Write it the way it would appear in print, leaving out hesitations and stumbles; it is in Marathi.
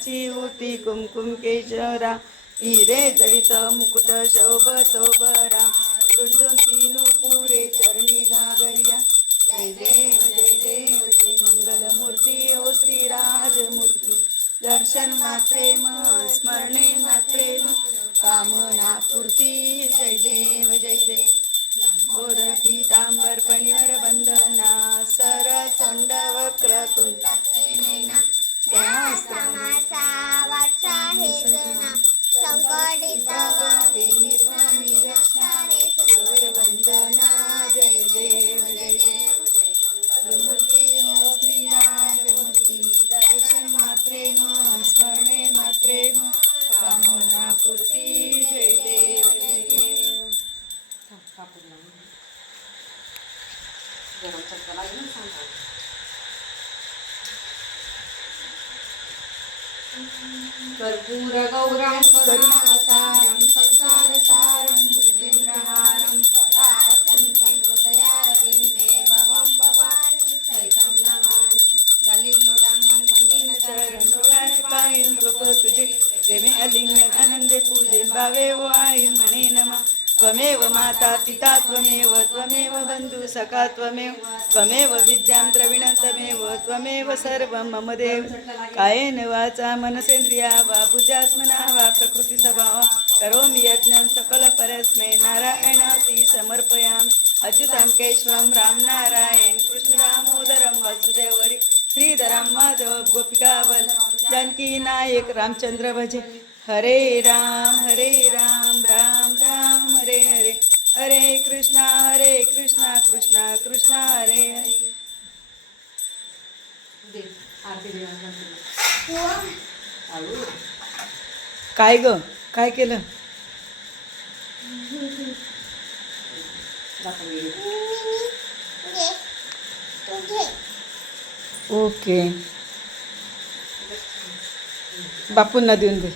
कुंकुमाची होती कुमकुम केशरा हिरे जडित मुकुट शोभतो बरा रुंदून तीनु पुरे चरणी घागरिया जय देव जय देव जय मंगलमूर्ती ओ श्रीराजमूर्ती दर्शन मात्रे स्मरणे मात्रे कामना पूर्ती जय देव जय देव बोध पीतांबर पणिवर बंधना सरसंड वक्रतुंड समासा वाचा हे जना संकटित वावे निर्वाणी रक्षारे सर वंदना जय देव जय देव जय मंगलमूर्ती हो श्रीराजमूर्ती दर्शन मात्रे स्मरणे मात्रे कामना पूर्ती जय देव जय देव कर्पूर गौरं करुणावतारं संसारसारं भुजगेन्द्रहारं सदा वसन्तं हृदयारविन्दे भवं भवानी सहितं नमामि गलिल्लोलांगं वंदिन चरण डोळ्यात पाहिन कृप तुझे प्रेमे अलिंगन आनंदे पूजे भावे वाईन म्हणे नमा त्वमेव माता पिता त्वमेव त्वमेव बंधू सखा त्वमेव त्वमेव विद्यां द्रविणं त्वमेव सर्वं मम देव कायेन वाचा मनसेंद्रिया वा बुद्ध्यात्मना वा प्रकृती स्वभावा करोमि यज्ञं सकल परस्मै नारायणाति समर्पयामि अच्युतं केशवं राम नारायण कृष्ण दामोदरं वासुदेवरी श्रीधरं माधव गोपिकावल जानकी नायक रामचंद्र भजे हरे राम राम राम हरे हरे हरे कृष्णा कृष्णा कृष्णा हरे हरे काय ग काय केलं ओके बापूंना देऊन दे